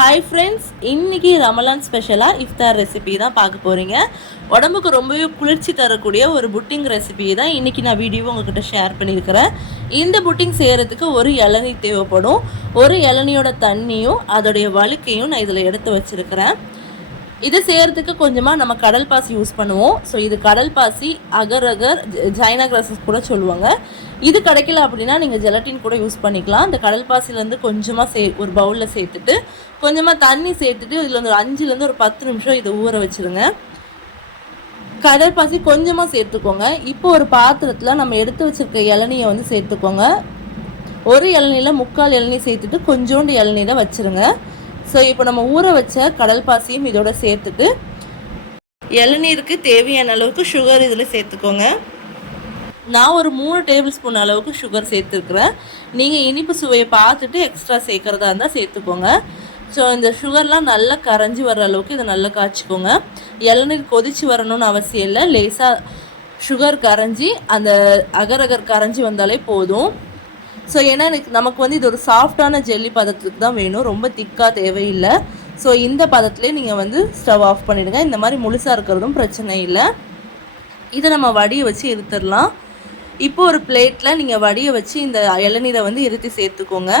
Hi friends இன்னைக்கு ரமலான் ஸ்பெஷலாக இஃப்தார் recipe தான் பார்க்க போகிறீங்க உடம்புக்கு ரொம்பவே குளிர்ச்சி தரக்கூடிய ஒரு புட்டிங் ரெசிபி தான் இன்றைக்கி நான் வீடியோ உங்ககிட்ட ஷேர் பண்ணியிருக்கிறேன். இந்த புட்டிங் செய்கிறதுக்கு ஒரு இளநீ தேவைப்படும். ஒரு இளநியோட தண்ணியும் அதோடைய வழுக்கையும் நான் இதில் எடுத்து வச்சுருக்கிறேன். இது செய்கிறதுக்கு கொஞ்சமாக நம்ம கடல் பாசி யூஸ் பண்ணுவோம். ஸோ இது கடல் பாசி அகர் அகர் ஜைனா கிராசஸ் கூட சொல்லுவாங்க. இது கிடைக்கல அப்படின்னா நீங்கள் ஜெலட்டின் கூட யூஸ் பண்ணிக்கலாம். இந்த கடல் பாசிலேருந்து கொஞ்சமாக சே ஒரு பவுலில் சேர்த்துட்டு கொஞ்சமாக தண்ணி சேர்த்துட்டு இதில் வந்து ஒரு அஞ்சுலேருந்து ஒரு பத்து நிமிஷம் இதை ஊற வச்சுருங்க. கடல் பாசி கொஞ்சமாக சேர்த்துக்கோங்க. இப்போ ஒரு பாத்திரத்தில் நம்ம எடுத்து வச்சுருக்க இளநியை வந்து சேர்த்துக்கோங்க. ஒரு இளநியில் முக்கால் இளநீ சேர்த்துட்டு கொஞ்சோண்டு இளநீரை வச்சுருங்க. ஸோ இப்போ நம்ம ஊற வச்ச கடல் பாசியும் இதோட சேர்த்துட்டு இளநீருக்கு தேவையான அளவுக்கு சுகர் இதில் சேர்த்துக்கோங்க. நான் ஒரு மூணு டேபிள் ஸ்பூன் அளவுக்கு சுகர் சேர்த்துருக்குறேன். நீங்கள் இனிப்பு சுவையை பார்த்துட்டு எக்ஸ்ட்ரா சேர்க்குறதா இருந்தால் சேர்த்துக்கோங்க. ஸோ இந்த சுகர்லாம் நல்லா கரைஞ்சி வர அளவுக்கு இதை நல்லா காய்ச்சிக்கோங்க. இளநீர் கொதிச்சு வரணும்னு அவசியம் இல்லை. லேசாக சுகர் கரைஞ்சி அந்த அகர் அகர் கரைஞ்சி வந்தாலே போதும். ஸோ ஏன்னா எனக்கு நமக்கு வந்து இது ஒரு சாஃப்டான ஜெல்லி பதத்துக்கு தான் வேணும். ரொம்ப திக்காக தேவையில்லை. ஸோ இந்த பதத்துலேயே நீங்கள் வந்து ஸ்டவ் ஆஃப் பண்ணிவிடுங்க இந்த மாதிரி முழுசாக இருக்கிறதும் பிரச்சனை இல்லை. இதை நம்ம வடியை வச்சு இருத்துடலாம் இப்போ ஒரு பிளேட்டில் நீங்கள் வடியை வச்சு இந்த இளநீரை வந்து இருத்தி சேர்த்துக்கோங்க.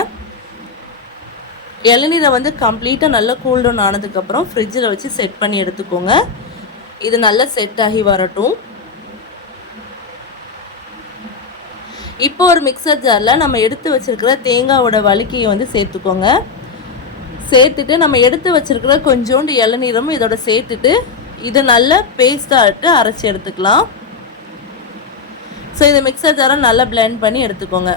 இளநீரை வந்து கம்ப்ளீட்டாக நல்லா கூல்டவுன் ஆனதுக்கப்புறம் ஃப்ரிட்ஜில் வச்சு செட் பண்ணி எடுத்துக்கோங்க. இது நல்லா செட் ஆகி வரட்டும். இப்போ ஒரு மிக்சர் ஜாரில் நம்ம எடுத்து வச்சுருக்கிற தேங்காவோட வலிக்கையை வந்து சேர்த்துக்கோங்க. சேர்த்துட்டு நம்ம எடுத்து வச்சுருக்கிற கொஞ்சோண்டு இளநீரமும் இதோட சேர்த்துட்டு இதை நல்லா பேஸ்டாகிட்டு அரைச்சி எடுத்துக்கலாம். ஸோ இதை மிக்சர் ஜாரை நல்லா பிளெண்ட் பண்ணி எடுத்துக்கோங்க.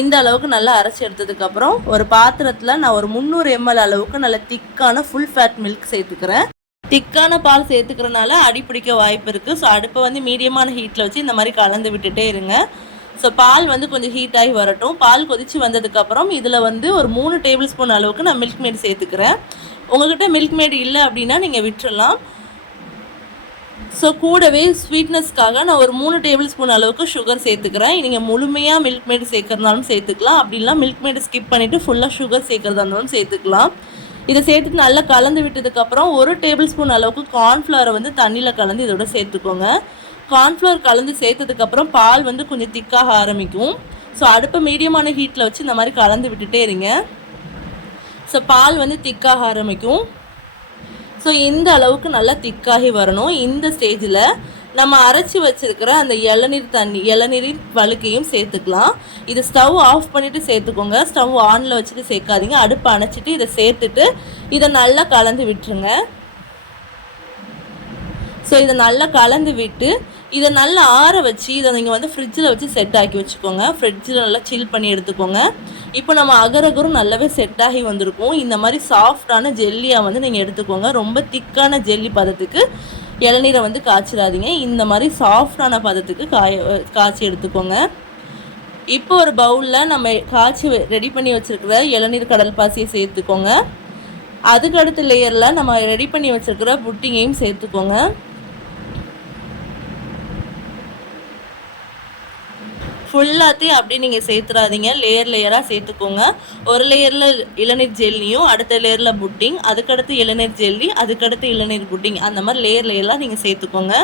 இந்த அளவுக்கு நல்லா அரைச்சி எடுத்ததுக்கப்புறம் ஒரு பாத்திரத்தில் நான் ஒரு முந்நூறு எம்எல் அளவுக்கு நல்ல திக்கான ஃபுல் ஃபேட் மில்க் சேர்த்துக்கிறேன். திக்கான பால் சேர்த்துக்கிறனால அடி பிடிக்க வாய்ப்பு இருக்குது ஸோ அடுப்பை வந்து மீடியமான ஹீட்டில் வச்சு இந்த மாதிரி கலந்து விட்டுட்டே இருங்க. ஸோ பால் வந்து கொஞ்சம் ஹீட் ஆகி வரட்டும். பால் கொதித்து வந்ததுக்கப்புறம் இதில் வந்து ஒரு மூணு டேபிள் ஸ்பூன் அளவுக்கு நான் மில்க் மேட் சேர்த்துக்கிறேன். உங்கள்கிட்ட மில்க் மேட் இல்லை அப்படின்னா நீங்கள் விட்டுடலாம் ஸோ கூடவே ஸ்வீட்னஸ்க்காக நான் ஒரு மூணு டேபிள் ஸ்பூன் அளவுக்கு சுகர் சேர்த்துக்கிறேன். நீங்கள் முழுமையாக மில்க் மேட் சேர்க்குறதாலும் சேர்த்துக்கலாம். அப்படிலாம் மில்க் மேட் ஸ்கிப் பண்ணிவிட்டு ஃபுல்லாக சுகர் சேர்க்குறதா இருந்தாலும் சேர்த்துக்கலாம். இதை சேர்த்துட்டு நல்லா கலந்து விட்டதுக்கப்புறம் ஒரு டேபிள் ஸ்பூன் அளவுக்கு கார்ன்ஃப்ளவரை வந்து தண்ணியில் கலந்து இதோட சேர்த்துக்கோங்க. கார்ன்ஃப்ளவர் கலந்து சேர்த்ததுக்கப்புறம் பால் வந்து கொஞ்சம் திக்காக ஆரம்பிக்கும். ஸோ அடுப்பை மீடியமான ஹீட்டில் வச்சு இந்த மாதிரி கலந்து விட்டுட்டே இருங்க. ஸோ பால் வந்து திக்காக ஆரம்பிக்கும். ஸோ இந்த அளவுக்கு நல்லா திக்காகி வரணும். இந்த ஸ்டேஜில் நம்ம அரைச்சி வச்சுருக்கிற அந்த இளநீர் தண்ணி இளநீரின் வழுக்கையும் சேர்த்துக்கலாம். இது ஸ்டவ் ஆஃப் பண்ணிவிட்டு சேர்த்துக்கோங்க. ஸ்டவ் ஆனில் வச்சுட்டு சேர்க்காதீங்க. அடுப்பை அணைச்சிட்டு இதை சேர்த்துட்டு இதை நல்லா கலந்து விட்டுருங்க. ஸோ இதை நல்லா கலந்து விட்டு இதை நல்லா ஆற வச்சு இதை நீங்கள் வந்து ஃப்ரிட்ஜில் வச்சு செட் ஆக்கி வச்சுக்கோங்க. ஃப்ரிட்ஜில் நல்லா சில் பண்ணி எடுத்துக்கோங்க. இப்போ நம்ம அகரகரும் நல்லாவே செட் ஆகி வந்திருக்கும். இந்த மாதிரி சாஃப்டான ஜெல்லியாக வந்து நீங்கள் எடுத்துக்கோங்க. ரொம்ப திக்கான ஜெல்லி பதத்துக்கு இளநீரை வந்து காய்ச்சிடாதீங்க. இந்த மாதிரி சாஃப்டான பதத்துக்கு காய காய்ச்சி எடுத்துக்கோங்க. இப்போ ஒரு பவுலில் நம்ம காய்ச்சி ரெடி பண்ணி வச்சுருக்கிற இளநீர் கடல் பாசியை சேர்த்துக்கோங்க. அதுக்கு அடுத்த லேயரில் நம்ம ரெடி பண்ணி வச்சுருக்கிற புட்டிங்கையும் சேர்த்துக்கோங்க. ஃபுல்லாத்தையும் அப்படி நீங்கள் சேர்த்துறாதீங்க. லேயர் லேயராக சேர்த்துக்கோங்க. ஒரு லேயரில் இளநீர் ஜெல்லியும் அடுத்த லேயரில் புட்டிங் அதுக்கடுத்து இளநீர் ஜெல்லி அதுக்கடுத்து இளநீர் புட்டிங். அந்த மாதிரி லேயர் லேயராக நீங்கள் சேர்த்துக்கோங்க.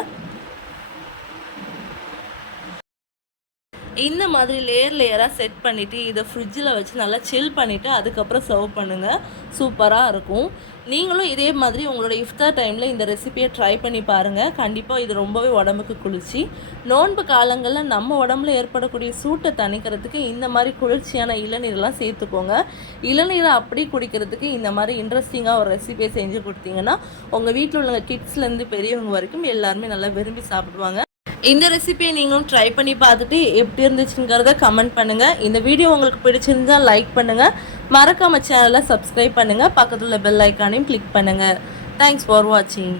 இந்த மாதிரி லேயர் லேயராக செட் பண்ணிவிட்டு இதை ஃப்ரிட்ஜில் வச்சு நல்லா சில் பண்ணிவிட்டு அதுக்கப்புறம் சர்வ் பண்ணுங்கள் சூப்பராக இருக்கும். நீங்களும் இதே மாதிரி உங்களோட இஃப்தார் டைமில் இந்த ரெசிபியை ட்ரை பண்ணி பாருங்கள் கண்டிப்பாக இது ரொம்பவே உடம்புக்கு குளிர்ச்சி. நோன்பு காலங்களில் நம்ம உடம்புல ஏற்படக்கூடிய சூட்டை தணிக்கிறதுக்கு இந்த மாதிரி குளிர்ச்சியான இளநீர்லாம் சேர்த்துக்கோங்க. இளநீரை அப்படி குடிக்கிறதுக்கு இந்த மாதிரி இன்ட்ரெஸ்டிங்காக ஒரு ரெசிபியை செஞ்சு கொடுத்தீங்கன்னா உங்கள் வீட்டில் உள்ள கிட்ஸ்லேருந்து பெரியவங்க வரைக்கும் எல்லாருமே நல்லா விரும்பி சாப்பிடுவாங்க. இந்த ரெசிபியை நீங்களும் ட்ரை பண்ணி பார்த்துட்டு எப்படி இருந்துச்சுங்கிறத கமெண்ட் பண்ணுங்கள் இந்த வீடியோ உங்களுக்கு பிடிச்சிருந்தால் லைக் பண்ணுங்கள் மறக்காம சேனலை சப்ஸ்கிரைப் பண்ணுங்கள் பக்கத்தில் பெல் ஐக்கானையும் கிளிக் பண்ணுங்கள் தேங்க்ஸ் ஃபார் வாட்சிங்